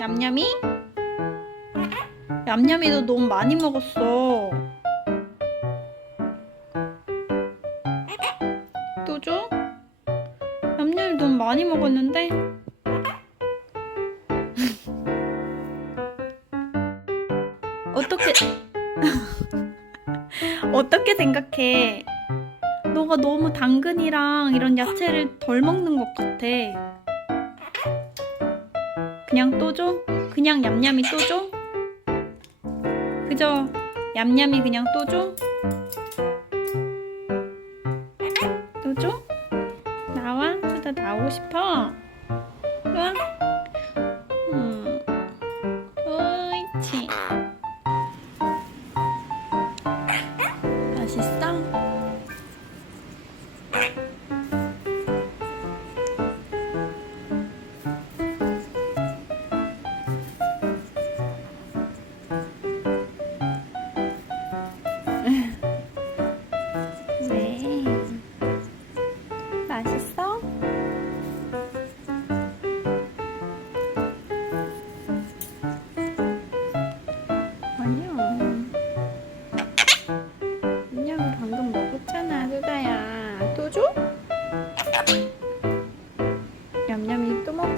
얌얌이? 얌얌이 도 너무 많이 먹었어. 또 줘? 얌얌이 너무 많이 먹었는데? 어떻게 어떻게 생각해? 너가 너무 당근이랑 이런 야채를 덜 먹는 것 같아. 그냥 또 줘? 그냥 얌얌이 또 줘? 그저 얌얌이 그냥 또 줘? 또 줘? 나와? 수다 나오고 싶어? 좋아? 음.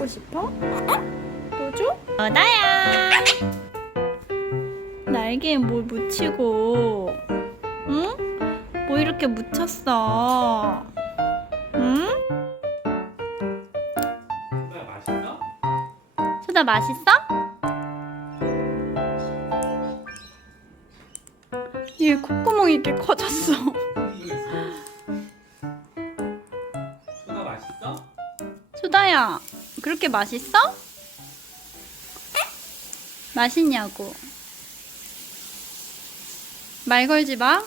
먹고 싶어? 또 줘? 어. 날개에 뭘 묻히고, 응? 뭐 이렇게 묻혔어? 응? 수다 맛있어? 수다 맛있어? 얘 콧구멍이 이렇게 커졌어. 수다 맛있어? 수다야, 그렇게 맛있어? 맛있냐고. 말 걸지 마.